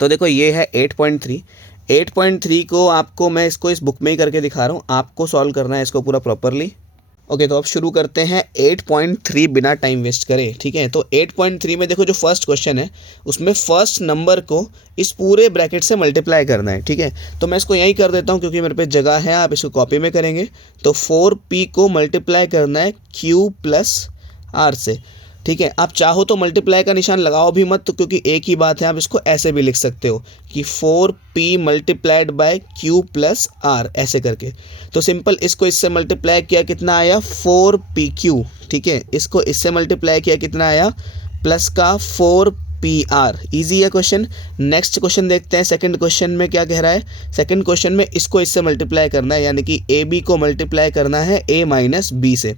तो देखो ये है 8.3। 8.3 को आपको मैं इसको इस बुक में ही करके दिखा रहा हूँ, आपको सॉल्व करना है इसको पूरा प्रॉपरली। ओके, तो अब शुरू करते हैं 8.3 बिना टाइम वेस्ट करे। ठीक है, तो 8.3 में देखो जो फर्स्ट क्वेश्चन है उसमें फर्स्ट नंबर को इस पूरे ब्रैकेट से मल्टीप्लाई करना है। ठीक है, तो मैं इसको यहीं कर देता हूँ क्योंकि मेरे पे जगह है, आप इसको कॉपी में करेंगे। तो 4p को मल्टीप्लाई करना है q प्लस r से। ठीक है, आप चाहो तो मल्टीप्लाई का निशान लगाओ भी मत, तो क्योंकि एक ही बात है, आप इसको ऐसे भी लिख सकते हो कि 4p multiplied by q plus r ऐसे करके। तो सिंपल इसको इससे मल्टीप्लाई किया कितना आया 4pq। ठीक है, इसको इससे मल्टीप्लाई किया कितना आया प्लस का 4pr। इजी है क्वेश्चन। नेक्स्ट क्वेश्चन देखते हैं, सेकंड क्वेश्चन में क्या कह रहा है। सेकंड क्वेश्चन में इसको इससे मल्टीप्लाई करना है, यानी कि ab को मल्टीप्लाई करना है a माइनस बी से।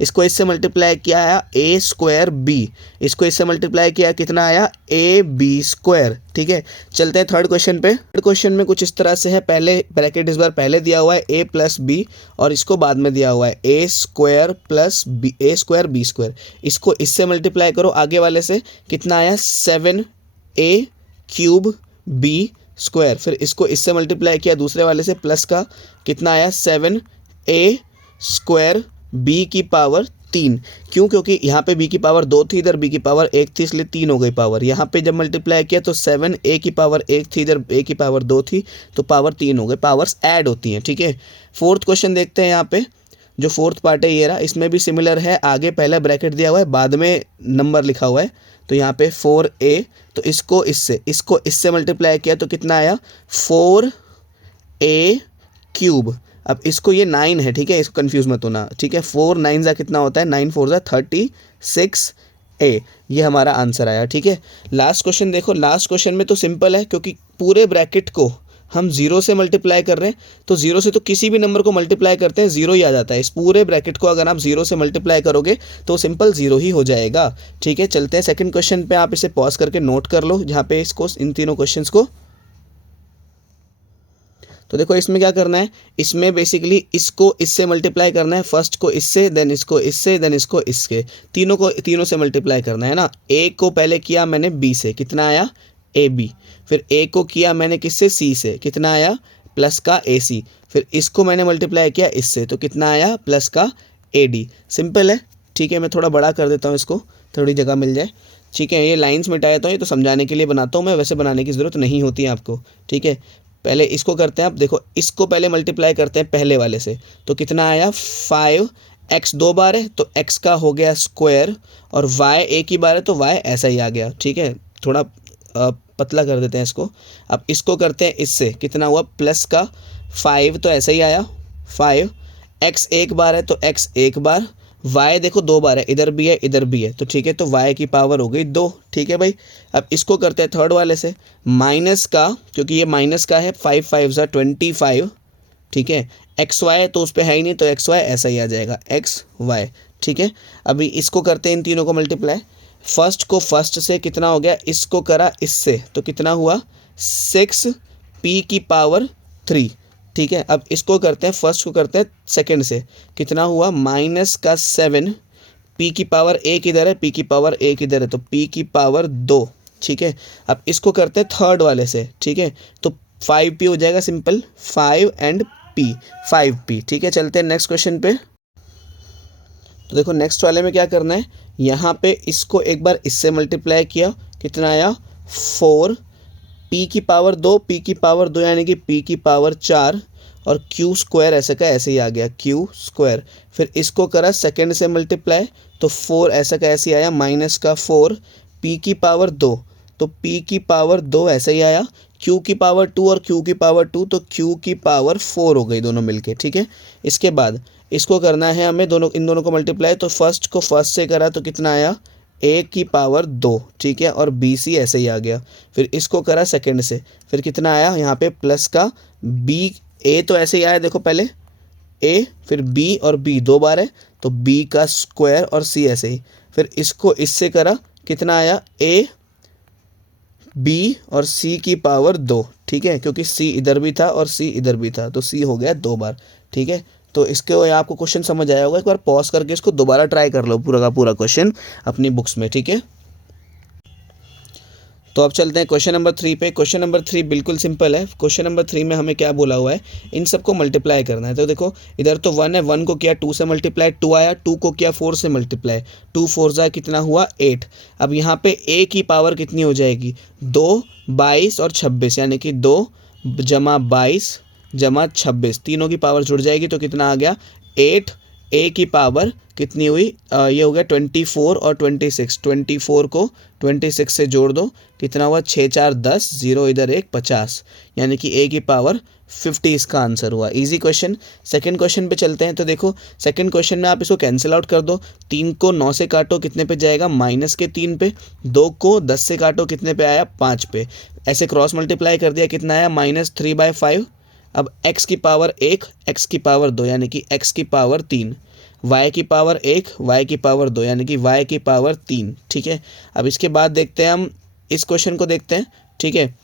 इसको इससे मल्टीप्लाई किया आया ए स्क्वायर बी, इसको इससे मल्टीप्लाई किया कितना आया ए बी स्क्वायर। ठीक है, चलते हैं थर्ड क्वेश्चन पे। थर्ड क्वेश्चन में कुछ इस तरह से है, पहले ब्रैकेट इस बार पहले दिया हुआ है ए प्लस बी और इसको बाद में दिया हुआ है ए स्क्वायर प्लस बी, ए स्क्वायर बी स्क्वायर। इसको इससे मल्टीप्लाई करो आगे वाले से, कितना आया 7a क्यूब बी स्क्वायर। फिर इसको इससे मल्टीप्लाई किया दूसरे वाले से, प्लस का कितना आया 7a स्क्वायर b की पावर 3। क्यों? क्योंकि यहाँ पे b की पावर 2 थी, इधर b की पावर 1 थी, इसलिए 3 हो गई पावर। यहाँ पे जब मल्टीप्लाई किया तो 7a की पावर 1 थी, इधर a की पावर 2 थी, तो पावर 3 हो गई। पावर्स ऐड होती हैं। ठीक है, फोर्थ क्वेश्चन देखते हैं। यहाँ पे जो फोर्थ पार्ट है ये रहा, इसमें भी सिमिलर है, आगे पहला ब्रैकेट दिया हुआ है, बाद में नंबर लिखा हुआ है। तो यहाँ पे 4a, तो इसको इससे मल्टीप्लाई किया तो कितना आया 4a क्यूब। अब इसको ये 9 है, ठीक है, इसको कंफ्यूज मत होना। ठीक है, 4 9 जा कितना होता है, 9 4 जा 36a। ये हमारा आंसर आया। ठीक है, लास्ट क्वेश्चन देखो। लास्ट क्वेश्चन में तो सिंपल है, क्योंकि पूरे ब्रैकेट को हम 0 से मल्टीप्लाई कर रहे हैं, तो 0 से तो किसी भी नंबर को मल्टीप्लाई करते हैं 0 ही आ जाता है। इस पूरे ब्रैकेट को अगर आप 0 से मल्टीप्लाई करोगे तो सिंपल 0 ही हो जाएगा। ठीक है, चलते हैं सेकंड क्वेश्चन पे। आप इसे पॉज करके नोट कर लो, जहाँ पे इसको इन तीनों क्वेश्चंस को। तो देखो इसमें क्या करना है, इसमें बेसिकली इसको इससे मल्टीप्लाई करना है, फर्स्ट को इससे, देन इसको इससे, देन इसको इसके, तीनों से मल्टीप्लाई करना है ना। ए को पहले किया मैंने बी से, कितना आया ए बी। फिर ए को किया मैंने किससे, सी से, कितना आया प्लस का ए सी। फिर इसको मैंने मल्टीप्लाई किया इससे, तो कितना आया प्लस का ए डी। सिंपल है। ठीक है, मैं थोड़ा बड़ा कर देता हूँ इसको, थोड़ी जगह मिल जाए। ठीक है, ये लाइंस मिटा देता हूँ, ये तो समझाने के लिए बनाता हूँ मैं, वैसे बनाने की ज़रूरत नहीं होती है आपको। ठीक है, पहले इसको करते हैं। आप देखो इसको पहले मल्टीप्लाई करते हैं पहले वाले से, तो कितना आया 5x 2 बार है तो x का हो गया स्क्वायर, और y एक ही बार है तो y ऐसा ही आ गया। ठीक है, थोड़ा पतला कर देते हैं इसको। अब इसको करते हैं इससे, कितना हुआ प्लस का 5, तो ऐसा ही आया 5। x एक बार है तो x एक बार, y देखो 2 बार है, इधर भी है इधर भी है, तो ठीक है, तो y की पावर हो गई 2। ठीक है भाई, अब इसको करते हैं थर्ड वाले से, माइनस का, क्योंकि ये माइनस का है, 5 5 सा 25। ठीक है, एक्स वाई तो उस पर है ही नहीं, तो एक्स वाई ऐसा ही आ जाएगा एक्स वाई। ठीक है, अभी इसको करते हैं इन तीनों को मल्टीप्लाई। फर्स्ट को फर्स्ट से, कितना हो गया, इसको करा इससे, तो कितना हुआ 6p की पावर 3। ठीक है, अब इसको करते हैं, फर्स्ट को करते हैं सेकंड से, कितना हुआ माइनस का 7, p की पावर 1 इधर है, p की पावर 1 इधर है, तो p की पावर 2। ठीक है, अब इसको करते हैं थर्ड वाले से। ठीक है, तो 5p हो जाएगा, सिंपल 5 एंड p, 5p। ठीक है, चलते हैं नेक्स्ट क्वेश्चन पे। तो देखो नेक्स्ट वाले में क्या करना है, यहाँ पे इसको एक बार इससे मल्टीप्लाई किया, कितना आया 4, p की पावर 2, p की पावर 2 यानी कि p की पावर 4, और q स्क्वायर ऐसे का ऐसे ही आ गया q स्क्वायर। फिर इसको करा सेकंड से मल्टीप्लाई, तो 4 ऐसा का ऐसे ही आया, माइनस का 4, p की पावर 2, तो p की पावर 2 ऐसे ही आया, q की पावर 2 और q की पावर 2, तो q की पावर 4 हो गई दोनों मिलके। ठीक है, इसके बाद इसको करना है हमें इन दोनों को मल्टीप्लाई, तो फर्स्ट को फर्स्ट से करा तो कितना आया a की पावर 2। ठीक है, और b c ऐसे ही आ गया। फिर इसको करा सेकंड से, फिर कितना आया यहाँ पे प्लस का b, a तो ऐसे ही आया, देखो पहले a, फिर b, और b 2 बार है तो b का स्क्वायर, और c ऐसे ही। फिर इसको इससे करा, कितना आया a, b और c की पावर 2। ठीक है, क्योंकि c इधर भी था और c इधर भी था, तो c हो गया 2 बार। ठीक है, तो इसके आपको क्वेश्चन समझ आया होगा, एक बार पॉज करके इसको दोबारा ट्राई कर लो पूरा का पूरा क्वेश्चन अपनी बुक्स में। ठीक है, तो अब चलते हैं क्वेश्चन नंबर 3 पे। क्वेश्चन नंबर 3 बिल्कुल सिंपल है। क्वेश्चन नंबर 3 में हमें क्या बोला हुआ है, इन सबको मल्टीप्लाई करना है। तो देखो इधर तो 1 है, 1 को किया 2 से मल्टीप्लाई, 2 आया, 2 को किया 4 से मल्टीप्लाई, 2 4 जा कितना हुआ 8। अब यहाँ पे a की पावर कितनी हो जाएगी, 2 22 और 26, यानी कि 2 जमा 22 जमा 26, तीनों की पावर जुड़ जाएगी तो कितना आ गया 8। a की पावर कितनी हुई, ये हो गया 24 और 26, 24 को 26 से जोड़ दो, कितना हुआ 6 4 10, 0 इधर 1 50, यानी कि a की पावर 50 इसका आंसर हुआ। Easy question. सेकंड क्वेश्चन पे चलते हैं। तो देखो सेकंड क्वेश्चन में आप इसको कैंसिल आउट कर दो, 3 को 9 से काटो कितने पे जाएगा, माइनस के 3 पे, 2 को 10 से काटो कितने पे आया 5 पे, ऐसे क्रॉस मल्टीप्लाई कर दिया कितना आया -3/5। अब x की पावर 1, x की पावर 2, यानी कि x की पावर 3, y की पावर 1, y की पावर 2, यानी कि y की पावर 3। ठीक है, अब इसके बाद देखते हैं हम इस क्वेश्चन को देखते हैं। ठीक है,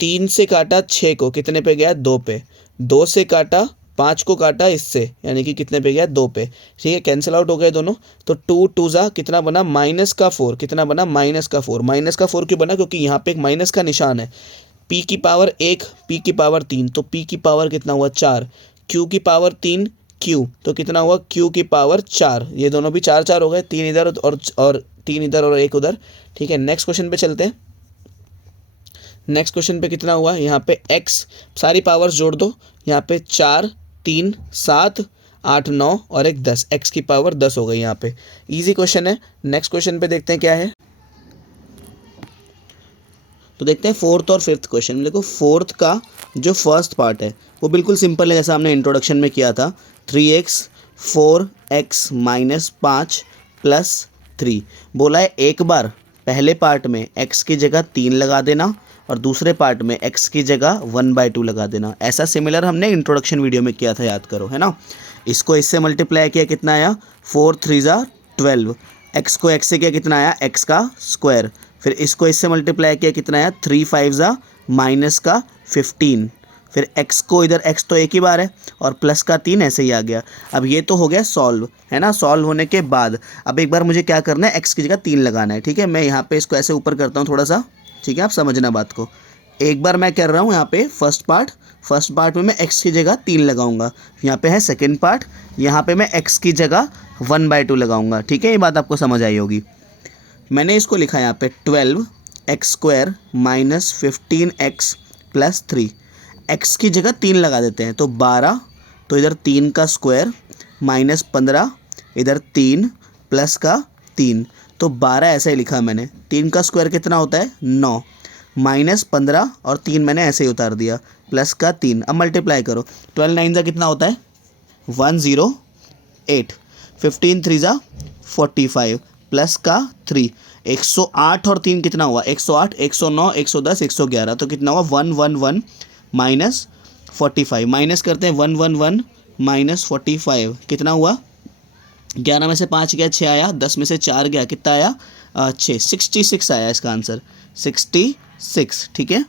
3 से काटा 6 को कितने पे गया 2 पे, 2 से काटा 5 को काटा इससे, यानी कि कितने पे गया 2 पे। ठीक है, कैंसिल आउट हो गए दोनों, तो 2 2 जा कितना बना -4, कितना बना -4। -4 क्यों बना, क्योंकि यहाँ पे एक माइनस का निशान है। p की पावर 1, p की पावर 3, तो p की पावर कितना हुआ 4, q की पावर 3 q, तो कितना हुआ q की पावर 4, ये दोनों भी 4 4 हो गए, 3 इधर और 3 इधर और 1 उधर। ठीक है, नेक्स्ट क्वेश्चन पे चलते हैं। नेक्स्ट क्वेश्चन पे कितना हुआ, यहाँ पे x सारी पावर्स जोड़ दो, यहाँ पे 4 3 7 8 9 और एक 10, x की पावर 10 हो गई यहाँ पे। इजी क्वेश्चन है। नेक्स्ट क्वेश्चन पे देखते हैं क्या है। तो देखते हैं फोर्थ और फिफ्थ क्वेश्चन में। देखो फोर्थ का जो फर्स्ट पार्ट है वो बिल्कुल सिंपल है, जैसा हमने इंट्रोडक्शन में किया था, 3x 4x -5 + 3। बोला है एक बार पहले पार्ट में x की जगह 3 लगा देना और दूसरे पार्ट में x की जगह 1/2 लगा देना। ऐसा सिमिलर हमने इंट्रोडक्शन वीडियो में किया था, याद करो, है ना। इसको इससे मल्टीप्लाई किया कितना आया 4 3 = 12, x को x से किया कितना आया x का स्क्वायर, फिर इसको इससे मल्टीप्लाई किया कितना आया 3 5 = -15, फिर x को इधर x तो एक ही बार है और प्लस का 3 ऐसे ही आ गया। अब ये तो हो गया सॉल्व, है ना। सॉल्व होने के बाद अब एक बार मुझे क्या करना है, x की जगह 3 लगाना है। ठीक है, मैं यहाँ पे इसको ऐसे ऊपर करता हूँ थोड़ा सा, ठीक है, आप समझना बात को। एक बार मैं कर रहा हूँ यहाँ पे फर्स्ट पार्ट में मैं x की जगह 3 लगाऊंगा, यहाँ पे है सेकेंड पार्ट, यहाँ पे मैं x की जगह 1/2 लगाऊंगा। ठीक है, ये बात आपको समझ आई होगी। मैंने इसको लिखा यहाँ पे 12x² -15x + 3, x की जगह 3 लगा देते हैं तो 12, तो इधर 3 का स्क्वायर -15, इधर 3 प्लस का 3, तो 12 ऐसे ही लिखा मैंने। 3 का स्क्वायर कितना होता है 9, -15 और 3 मैंने ऐसे ही उतार दिया, प्लस का 3। अब मल्टीप्लाई करो, 12 9 कितना होता है 108, 15 3 45 प्लस का 3, 108 और 3 कितना हुआ 108, 109 110 111, तो कितना हुआ 111 -45, माइनस करते हैं 111 -45 कितना हुआ, 11 में से 5 गया 6 आया, 10 में से 4 गया कितना आया 6, 66 आया इसका आंसर 66। ठीक है,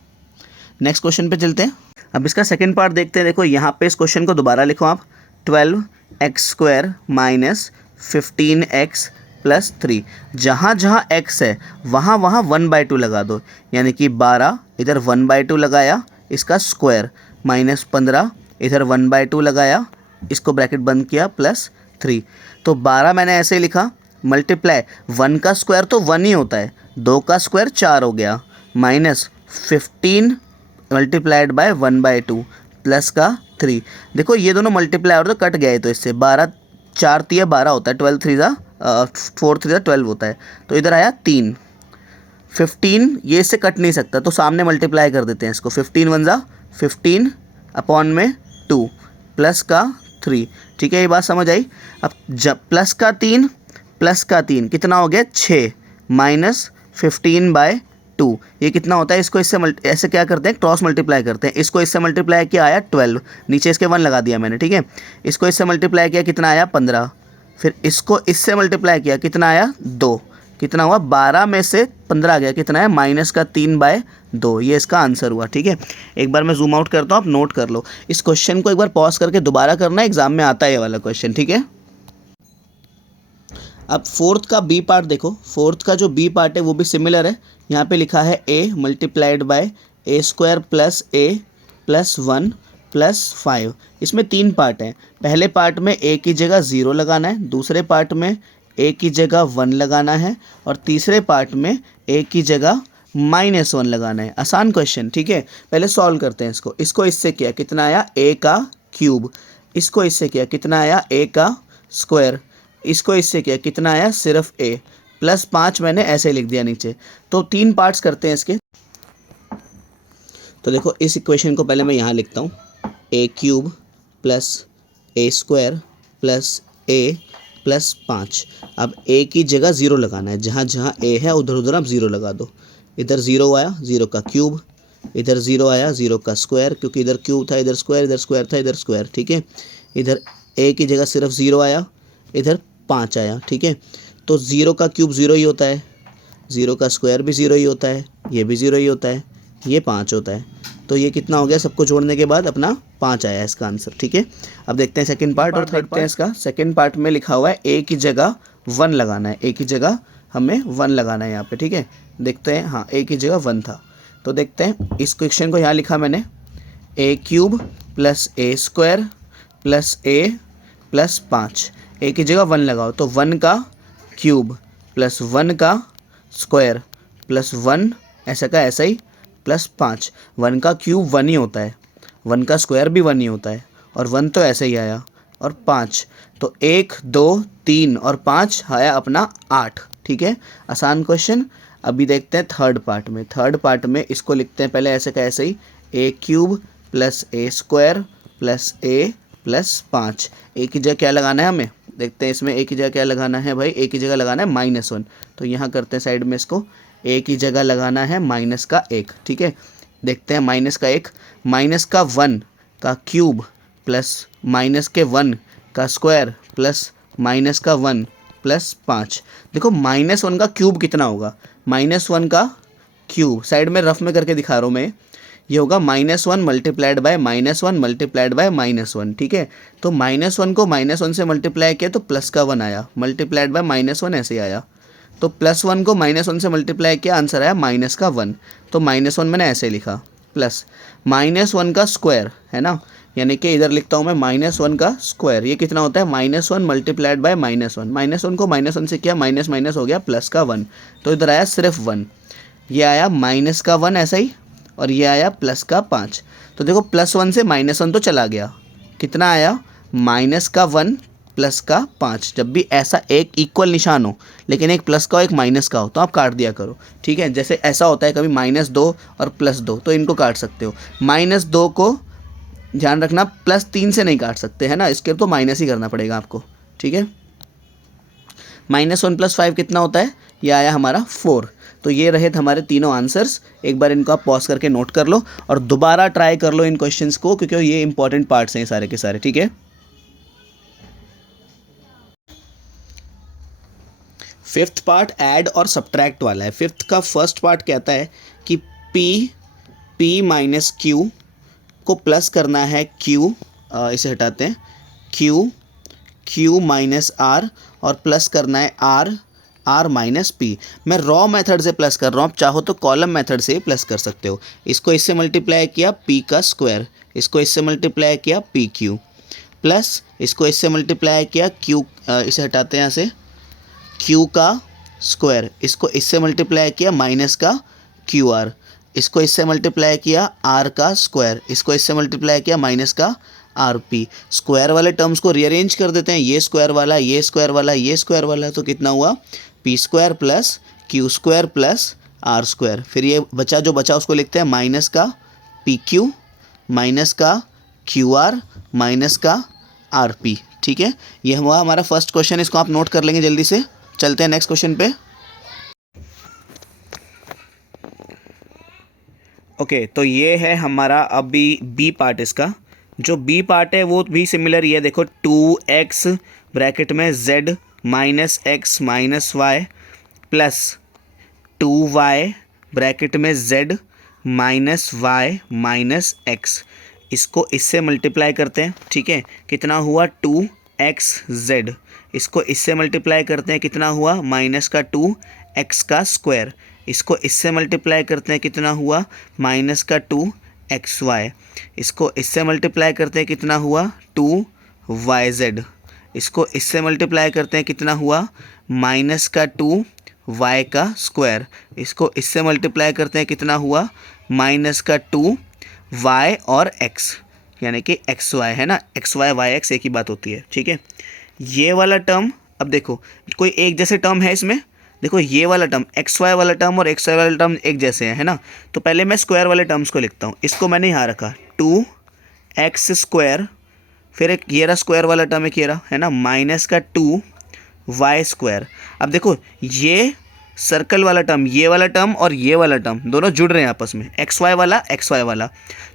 नेक्स्ट क्वेश्चन पे चलते हैं। अब इसका सेकंड पार्ट देखते हैं। देखो यहाँ पे इस क्वेश्चन को दोबारा लिखो आप, 12x² -15x + 3, जहाँ जहाँ x है वहाँ वहाँ 1/2 लगा दो, यानी कि 12 इधर 1/2 लगाया, इसका स्क्वायर -15 इधर 1/2 लगाया, इसको ब्रैकेट बंद किया + 3, तो 12 मैंने ऐसे लिखा, मल्टीप्लाई 1 का स्क्वायर तो 1 ही होता है, 2 का स्क्वायर 4 हो गया, -15 मल्टीप्लाइड बाय 1/2 प्लस का 3। देखो ये दोनों मल्टीप्लाई और तो कट गए, तो इससे 12 4 3 12 होता है, 12 3 4 3 12 होता है, तो इधर आया 3, 15 ये इससे कट नहीं सकता तो सामने मल्टीप्लाई कर देते हैं इसको, 15 1 15 अपॉन में 2 प्लस का 3। ठीक है, ये बात समझ आई। अब जब प्लस का 3 कितना हो गया 6 -15/2, ये कितना होता है, इसको इससे ऐसे क्या करते हैं क्रॉस मल्टीप्लाई करते हैं, इसको इससे मल्टीप्लाई किया आया 12, नीचे इसके 1 लगा दिया मैंने। ठीक है, इसको इससे मल्टीप्लाई किया कितना आया 15, फिर इसको इससे मल्टीप्लाई किया कितना आया 2, कितना हुआ 12 में से 15 आ गया, कितना है -3/2, ये इसका आंसर हुआ। ठीक है, एक बार मैं जूम आउट करता हूँ, आप नोट कर लो। इस क्वेश्चन को एक बार पॉज करके दोबारा करना, एग्जाम में आता है ये वाला क्वेश्चन। ठीक है, अब फोर्थ का बी पार्ट देखो, फोर्थ का जो बी पार्ट है वो भी सिमिलर है, यहाँ पे लिखा है a multiplied by a square plus a plus 1 plus 5। इसमें 3 पार्ट हैं। पहले पार्ट में a की जगह 0 लगाना है, दूसरे पार्ट में a की जगह 1 लगाना है और तीसरे पार्ट में a की जगह -1 लगाना है। आसान क्वेश्चन, ठीक है। पहले सॉल्व करते हैं इसको इससे किया कितना आया a का क्यूब, इसको इससे किया कितना आया a का स्क्वायर, इसको इससे किया कितना आया सिर्फ a प्लस 5 मैंने ऐसे लिख दिया नीचे। तो 3 पार्ट्स करते हैं इसके। तो देखो इस इक्वेशन को पहले मैं यहाँ लिखता हूँ, a cube plus a square plus a plus 5। अब a की जगह 0 लगाना है, जहाँ जहाँ a है उधर उधर आप 0 लगा दो। इधर 0 आया, 0 का क्यूब, इधर 0 आया, 0 का स्क्वायर, क्योंकि इधर क्यूब था, इधर स्क्वायर था, इधर स्क्वायर, ठीक है। इधर a की जगह सिर्फ 0 आया, इधर 5 आया, ठीक है। तो 0 का क्यूब 0 ही होता है, 0 का स्क्वायर भी 0 ही होता है, ये भी 0 ही होता है, ये 5 होता है। तो ये कितना हो गया, सबको जोड़ने के बाद अपना 5 आया इसका आंसर, ठीक है। अब देखते हैं सेकंड पार्ट और थर्ड पार्ट। इसका सेकंड पार्ट में लिखा हुआ है a की जगह 1 लगाना है, a की जगह हमें 1 लगाना है यहाँ पे, ठीक है। देखते हैं, हाँ a की जगह 1 था। तो देखते हैं इस क्वेश्चन को, यहाँ लिखा मैंने a cube plus a square plus a plus 5। a की जगह 1 लगाओ, तो 1 का क्यूब प्लस 1 का स्क्वायर प्लस 1 ऐसा का ऐसा ही प्लस 5। 1 का क्यूब 1 ही होता है, 1 का स्क्वायर भी 1 ही होता है, और 1 तो ऐसे ही आया, और 5 तो 1 2 3 और 5 आया अपना 8, ठीक है। आसान क्वेश्चन। अभी देखते हैं थर्ड पार्ट में। थर्ड पार्ट में इसको लिखते हैं पहले ऐसे का ऐसे ही, a cube plus a square plus a plus 5। a की जगह क्या लगाना है हमें, देखते हैं इसमें a की जगह क्या लगाना है भाई, a की जगह लगाना है -1। तो यहाँ करते हैं साइड में इसको, a की जगह लगाना है -1, ठीक है। देखते हैं -1, -1 का क्यूब प्लस -1 का स्क्वायर प्लस -1 प्लस 5। देखो -1 का क्यूब कितना होगा, -1 का क्यूब साइड में रफ में करके दिखा रहा हूँ मैं, ये होगा -1 मल्टीप्लाइड बाय -1 मल्टीप्लाइड बाय -1, ठीक है। तो -1 को -1 से मल्टीप्लाई किया तो प्लस का 1 आया, मल्टीप्लाइड बाय -1 ऐसे ही आया। तो +1 को -1 से मल्टीप्लाई किया, आंसर आया -1। तो -1 मैंने ऐसे लिखा, प्लस -1 का स्क्वायर है ना, यानी कि इधर लिखता हूँ मैं -1 का स्क्वायर, ये कितना होता है -1 मल्टीप्लाइड बाय -1। -1 को -1 से किया, माइनस माइनस हो गया, प्लस का 1, तो इधर आया सिर्फ 1। ये आया माइनस का 1 ऐसा ही, और ये आया प्लस का 5। तो देखो +1 से -1 तो चला गया, कितना आया माइनस का 1 प्लस का 5। जब भी ऐसा एक इक्वल निशान हो लेकिन एक प्लस का हो एक माइनस का हो तो आप काट दिया करो, ठीक है। जैसे ऐसा होता है कभी -2 और +2, तो इनको काट सकते हो। -2 को ध्यान रखना +3 से नहीं काट सकते, है ना, इसके तो माइनस ही करना पड़ेगा आपको, ठीक है। -1 + 5 कितना होता है, ये आया हमारा 4। तो ये रहे हमारे तीनों आंसर्स। एक बार इनको आप पॉज करके नोट कर लो और दोबारा ट्राई कर लो इन क्वेश्चंस को, क्योंकि ये इंपॉर्टेंट पार्ट्स हैं सारे के सारे, ठीक है। फिफ्थ पार्ट ऐड और सब्ट्रैक्ट वाला है। फिफ्थ का फर्स्ट पार्ट कहता है कि p माइनस क्यू को प्लस करना है q, इसे हटाते हैं, q माइनस r, और प्लस करना है r माइनस p। मैं रॉ मेथड से प्लस कर रहा हूँ, आप चाहो तो कॉलम मेथड से प्लस कर सकते हो। इसको इससे मल्टीप्लाई किया p का स्क्वायर, इसको इससे मल्टीप्लाई किया पी क्यू, प्लस इसको इससे मल्टीप्लाई किया q, इसे हटाते हैं यहाँ से, q का स्क्वायर, इसको इससे मल्टीप्लाई किया माइनस का QR, इसको इससे मल्टीप्लाई किया r का स्क्वायर, इसको इससे मल्टीप्लाई किया माइनस का RP। स्क्वायर वाले टर्म्स को रीअरेंज कर देते हैं, ये स्क्वायर वाला, ये स्क्वायर वाला, ये स्क्वायर वाला, तो कितना हुआ p square plus q square plus r square. फिर ये बचा, जो बचा उसको लिखते हैं माइनस का PQ माइनस का QR माइनस का RP, ठीक है। ये हुआ हमारा फर्स्ट क्वेश्चन, इसको आप नोट कर लेंगे जल्दी से। चलते हैं नेक्स्ट क्वेश्चन पे। ओके, तो ये है हमारा अभी बी पार्ट। इसका जो बी पार्ट है वो भी सिमिलर ही है। देखो 2x ब्रैकेट में z minus x minus y plus 2y bracket में z minus y minus x, इसको इससे मल्टीप्लाई करते हैं, ठीक है। कितना हुआ 2xz, इसको इससे मल्टीप्लाई करते हैं, कितना हुआ -2x का स्क्वायर, इसको इससे मल्टीप्लाई करते हैं कितना हुआ माइनस का 2xy, इसको इससे मल्टीप्लाई करते हैं कितना हुआ 2yz, इसको इससे मल्टीप्लाई करते हैं कितना हुआ माइनस का 2y का स्क्वायर, इसको इससे मल्टीप्लाई करते हैं कितना हुआ माइनस का 2y और x, यानी कि xy है ना, xy yx एक ही बात होती है, ठीक है। ये वाला टर्म, अब देखो कोई एक जैसे टर्म है इसमें, देखो ये वाला टर्म xy वाला टर्म और xy वाला टर्म एक जैसे है ना। तो पहले मैं स्क्वायर वाले टर्म्स को लिखता हूँ, इसको मैंने यहाँ रखा 2x स्क्वायर, फिर एक ये रहा स्क्वायर वाला टर्म एक ये रहा है ना माइनस का 2y स्क्वायर। अब देखो ये सर्कल वाला टर्म, ये वाला टर्म और ये वाला टर्म दोनों जुड़ रहे हैं आपस में, xy वाला,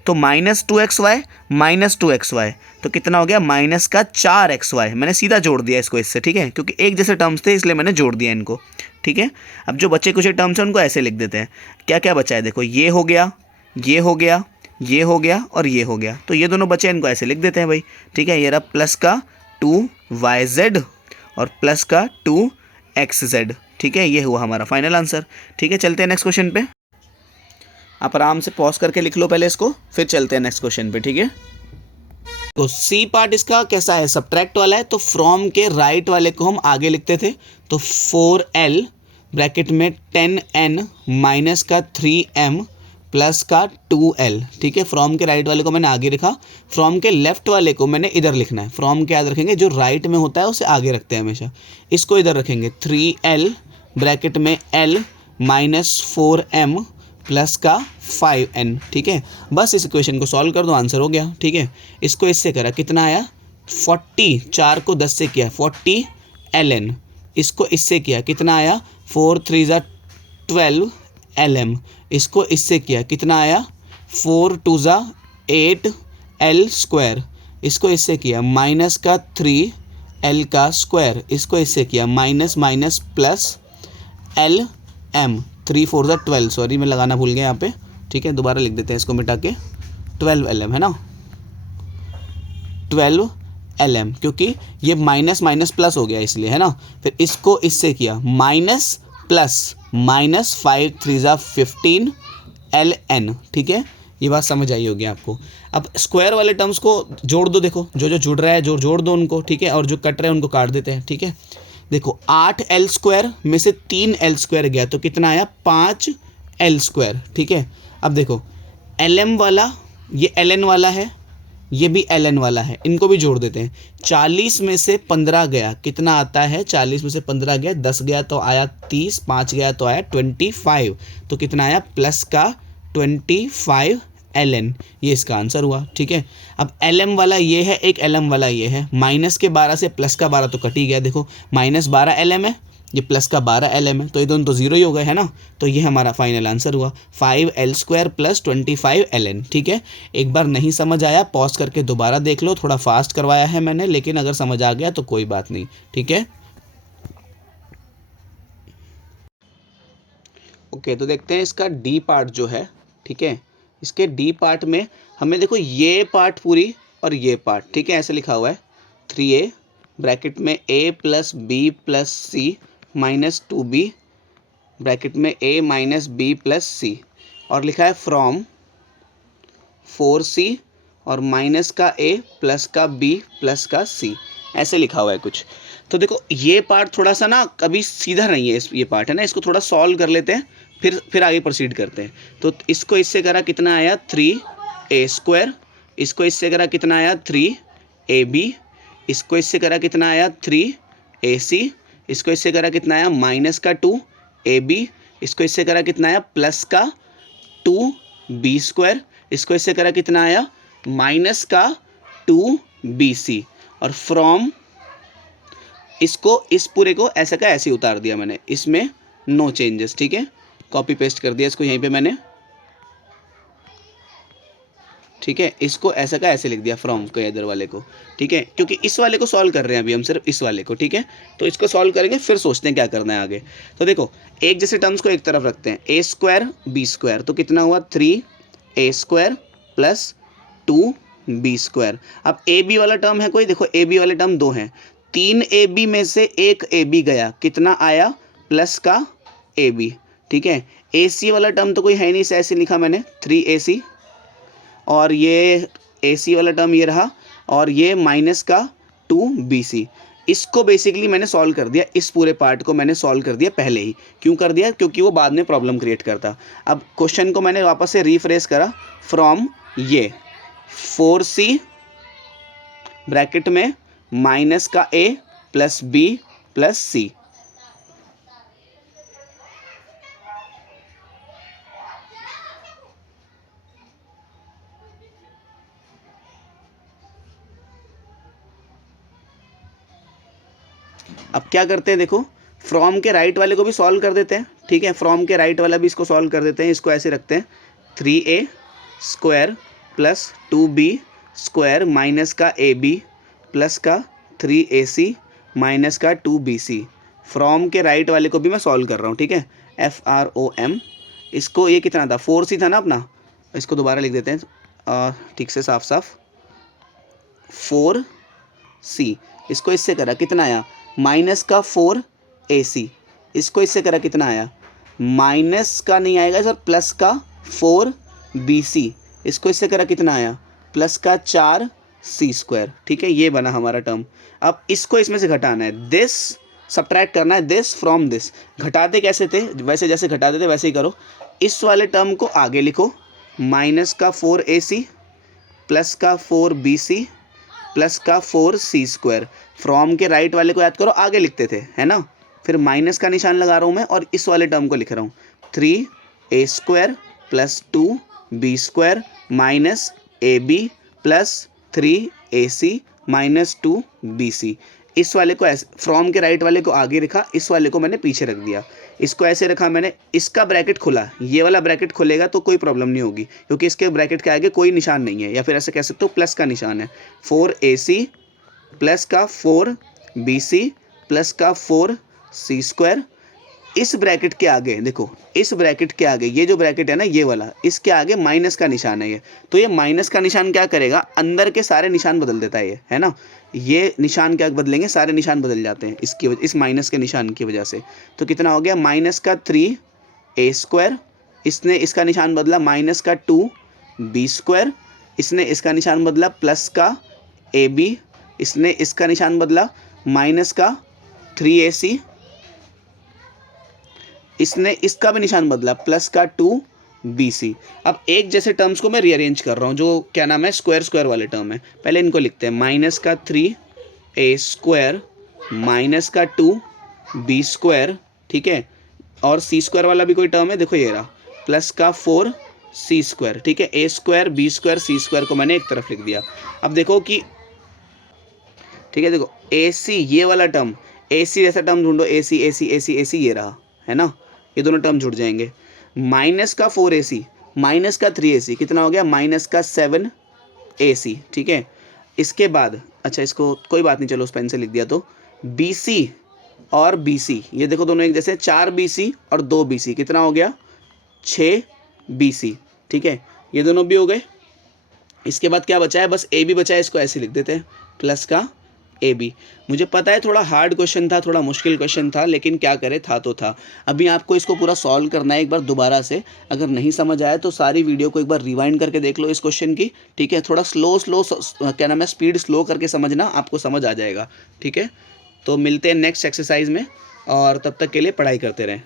तो माइनस 2xy माइनस 2xy, तो कितना हो गया माइनस का 4xy। मैंने सीधा जोड़ दिया इसको इससे, ठीक है, क्योंकि एक जैसे टर्म्स थे इसलिए मैंने जोड़ दिया इनको, ठीक है। अब जो बचे कुछ टर्म्स हैं उनको ऐसे लिख देते हैं। क्या क्या बचा है देखो, ये हो गया, ये हो गया, ये हो गया और ये हो गया, तो ये दोनों बचे इनको ऐसे लिख देते हैं भाई, ठीक है। ये रहा प्लस का 2yz और प्लस का 2xz, ठीक है। ये हुआ हमारा फाइनल आंसर, ठीक है। चलते हैं नेक्स्ट क्वेश्चन पे, आप आराम से पॉज करके लिख लो पहले इसको, फिर चलते हैं नेक्स्ट क्वेश्चन पे, ठीक है। तो सी पार्ट इसका कैसा है, सब्ट्रैक्ट वाला है, तो फ्रॉम के राइट वाले को हम आगे लिखते थे, तो 4l ब्रैकेट में 10n माइनस का 3m प्लस का 2l, ठीक है। फ्रॉम के राइट वाले को मैंने आगे लिखा, फ्रॉम के लेफ्ट वाले को मैंने इधर लिखना है। फ्रॉम के याद रखेंगे, जो राइट में होता है उसे आगे रखते हैं हमेशा, इसको इधर रखेंगे 3l ब्रैकेट में l माइनस 4m प्लस का 5n, ठीक है। बस इस इक्वेशन को सॉल्व कर दो, आंसर हो गया, ठीक है। इसको इससे करा कितना आया 40, 4 को 10 से किया 40 ln, इसको इससे किया कितना आया 4 3 ज़ा 12 lm, इसको इससे किया कितना आया 4 2 ज़ा 8 l स्क्वायर, इसको इससे किया माइनस का 3 l का स्क्वायर, इसको इससे किया minus minus plus l m, 3 4 ज़ा 12, सॉरी मैं लगाना भूल गया यहाँ पे, ठीक है। दोबारा लिख देते हैं इसको मिटा के, 12 lm है ना, 12 lm, क्योंकि ये माइनस माइनस प्लस हो गया इसलिए है ना। फिर इसको इससे किया माइनस प्लस माइनस 5 3 ज़ा 15 ln, ठीक है। ये बात समझ आई होगी आपको। अब स्क्वायर वाले टर्म्स को जोड़ दो, देखो जो जो जुड़ रहा है जोड़ दो उनको, ठीक है, और जो कट रहे हैं उनको काट देते हैं, ठीक है। देखो 8l स्क्वायर में से 3l स्क्वायर गया तो कितना आया 5l स्क्वायर, ठीक है। अब देखो lm वाला, ये ln वाला है, ये भी ln वाला है, इनको भी जोड़ देते हैं। 40 में से 15 गया कितना आता है, 40 में से 15 गया 10 गया तो आया 30, 5 गया तो आया 25, तो कितना आया प्लस का 25 ln, ये इसका आंसर हुआ, ठीक है। अब lm वाला ये है, एक lm वाला ये है, माइनस के 12 से प्लस का 12 तो कट ही गया, देखो माइनस 12 lm है, ये प्लस का 12 lm है, तो ये दोनों तो जीरो ही हो गए है ना। तो ये हमारा फाइनल आंसर हुआ 5l स्क्वायर प्लस 25 ln, ठीक है। एक बार नहीं समझ आया पॉज करके दोबारा देख लो, थोड़ा फास्ट करवाया है मैंने, लेकिन अगर समझ आ गया तो कोई बात नहीं, ठीक है। ओके, तो देखते हैं इसका डी पार्ट जो है, ठीक है। इसके डी पार्ट में हमें देखो ये पार्ट पूरी और ये पार्ट, ठीक है, ऐसे लिखा हुआ है 3a ब्रैकेट में a plus b plus c minus 2b bracket में a minus b plus c, और लिखा है फ्रॉम 4c और माइनस का a प्लस का b प्लस का c, ऐसे लिखा हुआ है कुछ। तो देखो ये पार्ट थोड़ा सा ना कभी सीधा नहीं है, ये पार्ट है ना, इसको थोड़ा सॉल्व कर लेते हैं, फिर आगे प्रोसीड करते हैं। तो इसको इससे करा कितना आया 3a स्क्वायर, इसको इससे करा कितना आया 3ab, इसको इससे करा कितना आया 3ac, इसको इससे करा कितना आया माइनस का 2ab, इसको इससे करा कितना आया प्लस का 2b स्क्वायर, इसको इससे करा कितना आया माइनस का 2bc, और फ्रॉम इसको इस पूरे को ऐसा का ऐसे उतार दिया मैंने, इसमें नो चेंजेस, ठीक है। कॉपी पेस्ट कर दिया इसको यहीं पे मैंने, ठीक है। इसको ऐसा का ऐसे लिख दिया फ्रॉम के इधर वाले को, ठीक है, क्योंकि इस वाले को सॉल्व कर रहे हैं अभी हम, सिर्फ इस वाले को, ठीक है। तो इसको सॉल्व करेंगे फिर सोचते हैं क्या करना है आगे। तो देखो एक जैसे टर्म्स को एक तरफ रखते हैं, a स्क्वायर b स्क्वायर, तो कितना हुआ 3a square plus 2b square. अब ए बी वाला टर्म है कोई, देखो ए बी वाले टर्म दो हैं, 3ab में से एक ab गया कितना आया प्लस का ab, ठीक है। AC वाला टर्म तो कोई है नहीं, इसे ऐसे लिखा मैंने 3AC, और ये AC वाला टर्म ये रहा, और ये माइनस का 2BC। इसको बेसिकली मैंने सॉल्व कर दिया, इस पूरे पार्ट को मैंने सॉल्व कर दिया पहले ही। क्यों कर दिया? क्योंकि वो बाद में प्रॉब्लम क्रिएट करता। अब क्वेश्चन को मैंने वापस से रीफ्रेश करा, फ्रॉम ये 4C ब्रैकेट में माइनस का A plus B plus C। अब क्या करते हैं, देखो फ्रॉम के राइट वाले को भी सॉल्व कर देते हैं, ठीक है। फ्रॉम के राइट वाला भी इसको सॉल्व कर देते हैं। इसको ऐसे रखते हैं 3A square plus 2B square minus का AB प्लस का 3AC माइनस का 2BC। फ्रॉम के राइट वाले को भी मैं सॉल्व कर रहा हूँ, ठीक है। FROM। इसको ये कितना था, 4C था ना अपना, इसको दोबारा लिख देते हैं ठीक से साफ साफ, 4C। इसको इससे करा कितना आया, माइनस का 4AC। इसको इससे करा कितना आया, माइनस का नहीं आएगा सर, प्लस का 4BC। इसको इससे करा कितना आया, प्लस का 4C स्क्वायर, ठीक है। ये बना हमारा टर्म। अब इसको इसमें से घटाना है, दिस सब्ट्रैक्ट करना है दिस फ्रॉम दिस। घटाते कैसे थे, वैसे जैसे घटाते थे वैसे ही करो। इस वाले टर्म को आगे लिखो, माइनस का 4AC प्लस का 4BC प्लस का 4C स्क्वायर। फ्रॉम के राइट वाले को याद करो, आगे लिखते थे, है ना। फिर माइनस का निशान लगा रहा हूँ मैं, और इस वाले टर्म को लिख रहा हूँ 3A square plus 2B square minus AB plus 3AC minus 2BC। इस वाले को ऐसे, फ्रॉम के राइट वाले को आगे रखा, इस वाले को मैंने पीछे रख दिया। इसको ऐसे रखा मैंने, इसका ब्रैकेट खुला, ये वाला ब्रैकेट खुलेगा तो कोई प्रॉब्लम नहीं होगी, क्योंकि इसके ब्रैकेट के आगे कोई निशान नहीं है, या फिर ऐसे कह सकते हो प्लस का निशान है। 4AC प्लस का 4BC प्लस का 4C स्क्वायर। इस ब्रैकेट के आगे देखो, इस ब्रैकेट के आगे ये जो ब्रैकेट है ना, ये वाला, इसके आगे माइनस का निशान है ये। तो ये माइनस का निशान क्या करेगा, अंदर के सारे निशान बदल देता है ये, है ना। ये निशान क्या बदलेंगे, सारे निशान बदल जाते हैं इसकी वजह, इस माइनस के निशान की वजह से। तो कितना हो गया, माइनस का 3A स्क्वायर, इसने इसका निशान बदला माइनस का 2B स्क्वायर, इसने इसका निशान बदला प्लस का AB, इसने इसका निशान बदला माइनस का 3AC, इसने इसका भी निशान बदला प्लस का 2BC। अब एक जैसे टर्म्स को मैं रीअरेंज कर रहा हूँ, जो क्या नाम है, स्क्वायर स्क्वायर वाले टर्म है। पहले इनको लिखते हैं, माइनस का 3A स्क्वायर माइनस का 2B स्क्वायर, ठीक है। और C स्क्वायर वाला भी कोई टर्म है, देखो ये रहा, प्लस का 4C स्क्वायर, ठीक है। A square B square C square को मैंने एक तरफ लिख दिया। अब देखो कि, ठीक है, देखो AC ये वाला टर्म, AC जैसा टर्म ढूंढो, AC AC AC AC ये रहा, है ना। ये दोनों टर्म जुड़ जाएंगे। माइनस का 4AC माइनस का 3AC कितना हो गया, माइनस का 7AC, ठीक है। इसके बाद, अच्छा इसको कोई बात नहीं, चलो उस पेन से लिख दिया। तो BC और BC ये देखो दोनों एक जैसे, 4BC और 2BC कितना हो गया, 6BC, ठीक है। ये दोनों भी हो गए। इसके बाद क्या बचा है, बस AB बचा है, इसको ऐसे लिख देते हैं, प्लस का AB। मुझे पता है थोड़ा हार्ड क्वेश्चन था, थोड़ा मुश्किल क्वेश्चन था, लेकिन क्या करें, था तो था। अभी आपको इसको पूरा सॉल्व करना है एक बार दोबारा से। अगर नहीं समझ आया तो सारी वीडियो को एक बार रिवाइंड करके देख लो इस क्वेश्चन की, ठीक है। थोड़ा स्लो क्या नाम है, स्पीड स्लो करके समझना, आपको समझ आ जाएगा, ठीक है। तो मिलते हैं नेक्स्ट एक्सरसाइज में, और तब तक के लिए पढ़ाई करते रहें।